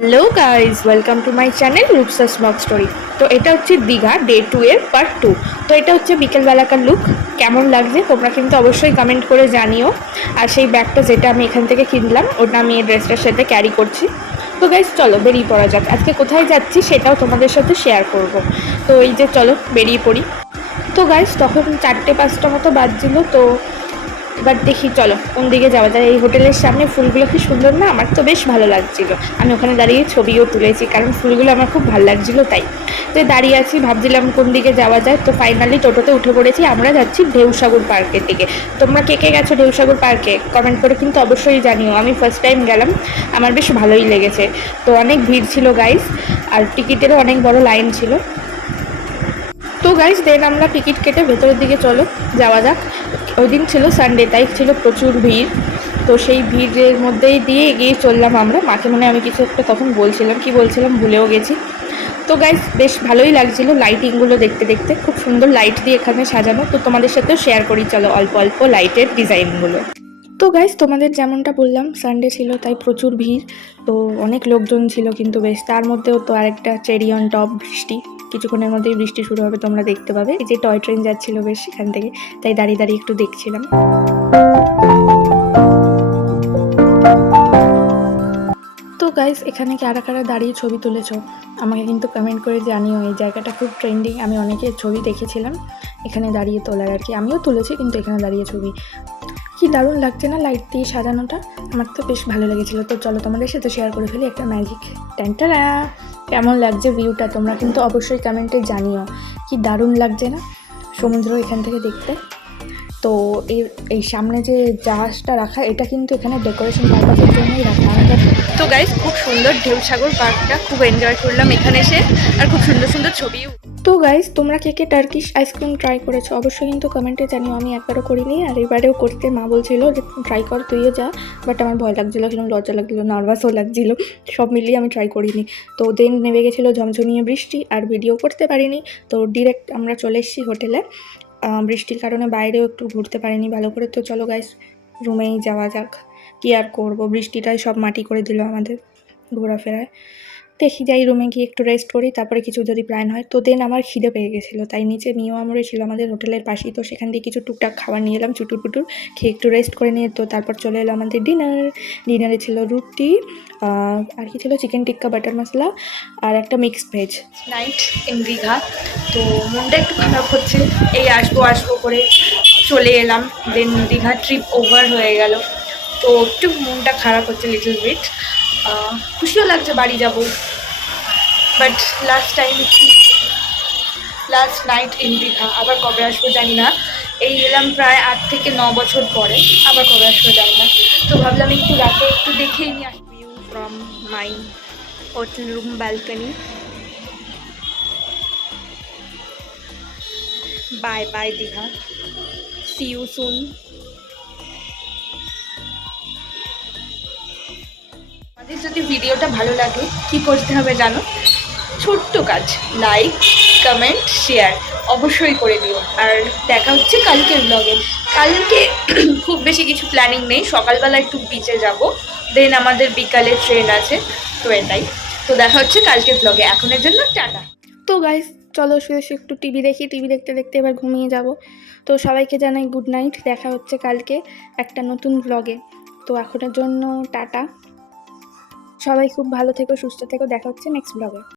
Hello guys, welcome to my channel রূপসাস blog story. তো এটা হচ্ছে দীঘা ডে 2 এর পার্ট 2। তো এটা হচ্ছে বিকেলবেলাকার লুক। কেমন লাগছে তোমরা কিন্তু অবশ্যই কমেন্ট করে জানিও। আর সেই ব্যাগটা যেটা আমি এখান থেকে কিনলাম ওটা আমি এই ড্রেসটার সাথে ক্যারি করছি। তো গাইজ চলো বেরিয়ে পড়া যাক। আজকে কোথায় যাচ্ছি সেটাও তোমাদের সাথে শেয়ার করব। তো এই যে চলো বেরিয়ে পড়ি। তো গাইজ তখন 4টে 5টা মতো বাজছিল। তো এবার দেখি চলো কোন দিকে যাওয়া যায়। এই হোটেলের সামনে ফুলগুলো কি সুন্দর না, আমার তো বেশ ভালো লাগছিল। আমি ওখানে দাঁড়িয়ে ছবিও তুলেছি কারণ ফুলগুলো আমার খুব ভালো লাগছিল। তাই তো দাঁড়িয়ে আছি, ভাবছিলাম কোন দিকে যাওয়া যায়। তো ফাইনালি টোটোতে উঠে পড়েছি, আমরা যাচ্ছি ঢেউসাগর পার্কের দিকে। তোমরা কে কে গেছো ঢেউসাগর পার্কে কমেন্ট করে কিন্তু অবশ্যই জানিও। আমি ফার্স্ট টাইম গেলাম, আমার বেশ ভালোই লেগেছে। তো অনেক ভিড় ছিল গাইস, আর টিকিটেরও অনেক বড় লাইন ছিল। তো গাইস দেন আমরা টিকিট কেটে ভেতরের দিকে চলো যাওয়া যাক। ওই দিন ছিল সানডে, তাই ছিল প্রচুর ভিড়। তো সেই ভিড়ের মধ্যেই দিয়ে এগিয়ে চললাম আমরা। মাকে মনে আমি কিছু একটা তখন বলছিলাম, কি বলছিলাম ভুলেও গেছি। তো গাইস বেশ ভালোই লাগছিল লাইটিংগুলো দেখতে দেখতে, খুব সুন্দর লাইট দিয়ে এখানে সাজানো। তো তোমাদের সাথেও শেয়ার করি চলো অল্প অল্প লাইটের ডিজাইনগুলো। তো গাইস তোমাদের যেমনটা বললাম সানডে ছিল তাই প্রচুর ভিড়। তো অনেক লোকজন ছিল কিন্তু বেশ, তার মধ্যেও তো আরেকটা চেরি অন টপ বৃষ্টি। কিছুক্ষণের মধ্যেই বৃষ্টি শুরু হবে, তোমরা দেখতে পাবে। এই যে টয় ট্রেন যাচ্ছিল বেশ এখান থেকে, তাই দাঁড়িয়ে দাঁড়িয়ে একটু দেখছিলাম। তো গাইস এখানে কারা কারা দাঁড়িয়ে ছবি তুলেছো আমাকে কিন্তু কমেন্ট করে জানিও। এই জায়গাটা খুব ট্রেন্ডিং, আমি অনেকের ছবি দেখেছিলাম এখানে দাঁড়িয়ে তোলার আর কি। আমিও তুলেছি কিন্তু এখানে দাঁড়িয়ে ছবি। কি দারুণ লাগছে না লাইট দিয়ে সাজানোটা, আমার তো বেশ ভালো লেগেছিলো। তো চলো তোমাদের সাথে শেয়ার করে ফেলি একটা ম্যাজিক। ট্যান্টারা, কেমন লাগছে ভিউটা তোমরা কিন্তু অবশ্যই কমেন্টে জানিও। কি দারুণ লাগছে না সমুদ্র এখান থেকে দেখতে। তো এই সামনে যে জাহাজটা রাখা, এটা কিন্তু এখানে ডেকোরেশন পারপাসের জন্যই রাখা। তো গাইস খুব সুন্দর ঢেউসাগর পার্কটা, খুব এনজয় করলাম এখানে এসে, আর খুব সুন্দর সুন্দর ছবিও। তো গাইস তোমরা কে কে টার্কিশ আইসক্রিম ট্রাই করেছো অবশ্যই কিন্তু কমেন্টে জানিও। আমি একবারও করিনি, আর এবারেও করতে মা বলছিল যে ট্রাই কর তুইও যা। বাট আমার ভয় লাগছিলো, সেরকম লজ্জা লাগছিলো, নার্ভাসও লাগছিলো, সব মিলিয়ে আমি ট্রাই করিনি। তো দেন নেমে গেছিলো ঝমঝমিয়ে বৃষ্টি, আর ভিডিও করতে পারিনি। তো ডিরেক্ট আমরা চলে এসেছি হোটেলে। বৃষ্টির কারণে বাইরেও একটু ঘুরতে পারিনি ভালো করে। তো চলো গাইস রুমেই যাওয়া যাক, কি আর করবো, বৃষ্টিটাই সব মাটি করে দিল আমাদের ঘোরাফেরায়। দেখি যাই রুমে গিয়ে একটু রেস্ট করি, তারপরে কিছু যদি প্ল্যান হয়। তো দেন আমার খিদে পেয়ে গেছিলো, তাই নিচে মিও আমরে ছিল আমাদের হোটেলের পাশেই। তো সেখান দিয়ে কিছু টুকটাক খাবার নিয়ে এলাম চুটুর পুটুর, খেয়ে একটু রেস্ট করে নিয়ে তো তারপর চলে এলো আমাদের ডিনারে ছিল রুটি, আর কি ছিল চিকেন টিক্কা বাটার মশলা, আর একটা mixed veg. Night in Digha. তো মনটা একটু খারাপ হচ্ছে, এই আসবো আসবো করে চলে এলাম, দেন দীঘা ট্রিপ ওভার হয়ে গেল। তো একটু মনটা খারাপ হচ্ছে লিটল বিট। খুশিও লাগছে বাড়ি যাব, but last night in Digha. আবার কবে আসবো জানি না, এই এলাম প্রায় 8 থেকে 9 বছর পরে, আবার কবে আসবো জানি না। তো ভাবলাম একটু রাতে একটু দেখেই নিয়ে আসবো view from my hotel room balcony. Bye bye Digha, see you soon. আমাদের যদি ভিডিওটা ভালো লাগে কি করতে হবে জানো, ছোট্ট কাজ, লাইক কমেন্ট শেয়ার অবশ্যই করে দিও। আর দেখা হচ্ছে কালকের ব্লগে। কালকে খুব বেশি কিছু প্ল্যানিং নেই, সকালবেলা একটু বিচে যাব, দেন আমাদের বিকালে ট্রেন আছে। তো এটাই, তো দেখা হচ্ছে কালকের ব্লগে। এখনের জন্য টাটা। তো গাইস চলো শুয়ে শুয়ে একটু টিভি দেখি, টিভি দেখতে দেখতে এবার ঘুমিয়ে যাব। তো সবাইকে জানাই গুড নাইট, দেখা হচ্ছে কালকে একটা নতুন ব্লগে। তো এখনের জন্য টাটা, সবাই খুব ভালো থেকো সুস্থ থেকো, দেখা হচ্ছে নেক্সট ব্লগে।